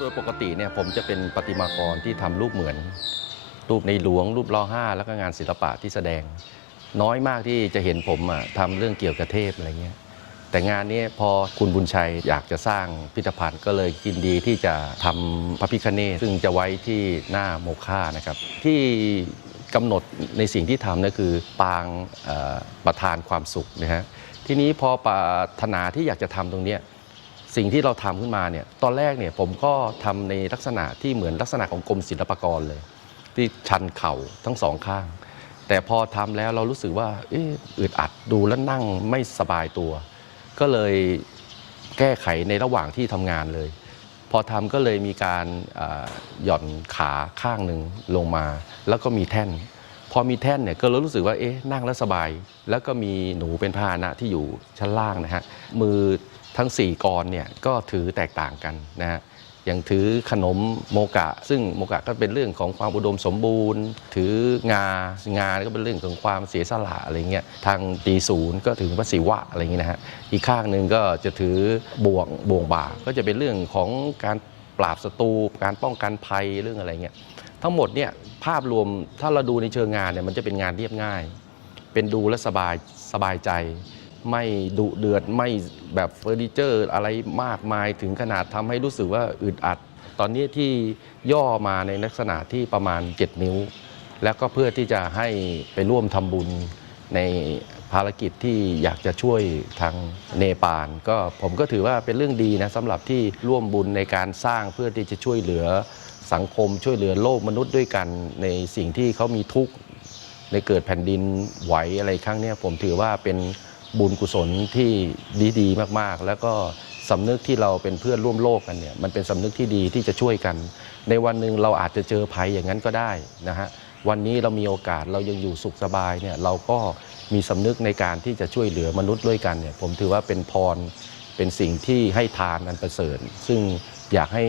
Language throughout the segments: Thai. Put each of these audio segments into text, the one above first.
โดยปกติเนี่ยผมจะเป็นประติมากรที่ทำรูปเหมือน รูปในหลวงรูปรอห้าแล้วก็งานศิลปะที่แสดง น้อยมากที่จะเห็นผมอะทำเรื่องเกี่ยวกับเทพอะไรเงี้ยแต่งานนี้พอคุณบุญชัยอยากจะสร้างพิพิธภัณฑ์ก็เลยยินดีที่จะทำพระพิคเนตซึ่งจะไว้ที่หน้าโมฆะนะครับ ที่กำหนดในสิ่งที่ทำนั่นคือปางประทานความสุขนะฮะทีนี้พอปรารถนาที่อยากจะทำตรงเนี้ย สิ่งที่เราทำขึ้นมาเนี่ยตอนแรกเนี่ยผมก็ทำในลักษณะที่เหมือนลักษณะของกรมศิลปากรเลย ที่ชันเข่าทั้งสองข้าง แต่พอทำแล้วเรารู้สึกว่าเอ๊ะอึดอัดดูแล้วนั่งไม่สบายตัว ก็เลยแก้ไขในระหว่างที่ทำงานเลย พอทำก็เลยมีการหย่อนขาข้างหนึ่งลงมา แล้วก็มีแท่น พอมีแท่นเนี่ยก็รู้สึกว่าเอ๊ะนั่งแล้วสบาย แล้วก็มีหนูเป็นพาหนะที่อยู่ชั้นล่างนะฮะมือ ทั้ง 4 กรเนี่ยก็ถือแตกต่างกันนะฮะอย่างถือขนมโมกะ ซึ่งโมกะก็เป็นเรื่องของความอุดมสมบูรณ์ ถืองางาก็เป็นเรื่องของความเสียสละอะไรเงี้ยทางตีศูนย์ก็ถือพระศิวะอะไรเงี้ยนะฮะอีกข้างหนึ่งก็จะถือบ่วงบ่วงบ่าก็จะเป็นเรื่องของการปราบศัตรูการป้องกันภัยเรื่องอะไรเงี้ยทั้งหมดเนี่ยภาพรวมถ้าเราดูในเชิงงานเนี่ยมันจะเป็นงานเรียบง่าย เป็นดูและสบายสบายใจ ไม่ดุเดือดไม่แบบเฟอร์นิเจอร์อะไรมากมายถึงขนาดทำให้รู้สึกว่าอึดอัด ตอนนี้ที่ย่อมาในลักษณะที่ประมาณ 7 นิ้ว แล้วก็เพื่อที่จะให้ไปร่วมทำบุญในภารกิจที่อยากจะช่วยทางเนปาลก็ผมก็ถือว่าเป็นเรื่องดีนะสำหรับที่ร่วมบุญในการสร้างเพื่อที่จะช่วยเหลือสังคมช่วยเหลือโลกมนุษย์ด้วยกัน ในสิ่งที่เขามีทุกข์ในเกิดแผ่นดินไหวอะไรครั้งเนี้ยผมถือว่าเป็น บุญกุศลที่ดีๆ มากๆ แล้วก็สำนึกที่เราเป็นเพื่อนร่วมโลกกันเนี่ยมันเป็นสำนึกที่ดีที่จะช่วยกัน ในวันหนึ่งเราอาจจะเจอภัยอย่างนั้นก็ได้นะฮะวันนี้เรามีโอกาสเรายังอยู่สุขสบายเนี่ยเราก็มีสำนึกในการที่จะช่วยเหลือมนุษย์ด้วยกันเนี่ยผมถือว่าเป็นพรเป็นสิ่งที่ให้ทานอันประเสริฐซึ่งอยากให้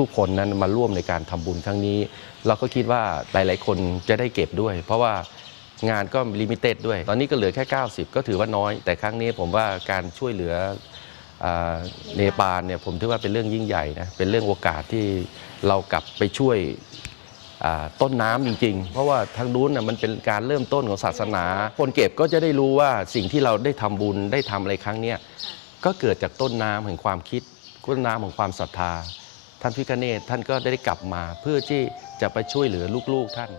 ทุกๆ คนนั้นมาร่วมในการทำบุญครั้งนี้ เราก็คิดว่าหลายๆ คนจะได้เก็บด้วย เพราะว่า งานก็ลิมิเต็ดด้วย ตอนนี้ก็เหลือแค่ 90 ก็ถือว่าน้อย แต่ครั้งนี้ผมว่าการช่วยเหลือเนปาลเนี่ยผมถือว่าเป็นเรื่องยิ่งใหญ่นะ เป็นเรื่องโอกาสที่เรากลับไปช่วยต้นน้ำจริง ๆ เพราะว่าทางนู้นน่ะมันเป็นการเริ่มต้นของศาสนา คนเก็บก็จะได้รู้ว่าสิ่งที่เราได้ทำบุญได้ทำอะไรครั้งเนี้ยก็เกิดจากต้นน้ำแห่งความคิดต้นน้ำของความศรัทธา ท่านพิคเนตท่านก็ได้กลับมาเพื่อที่จะไปช่วยเหลือลูกๆท่าน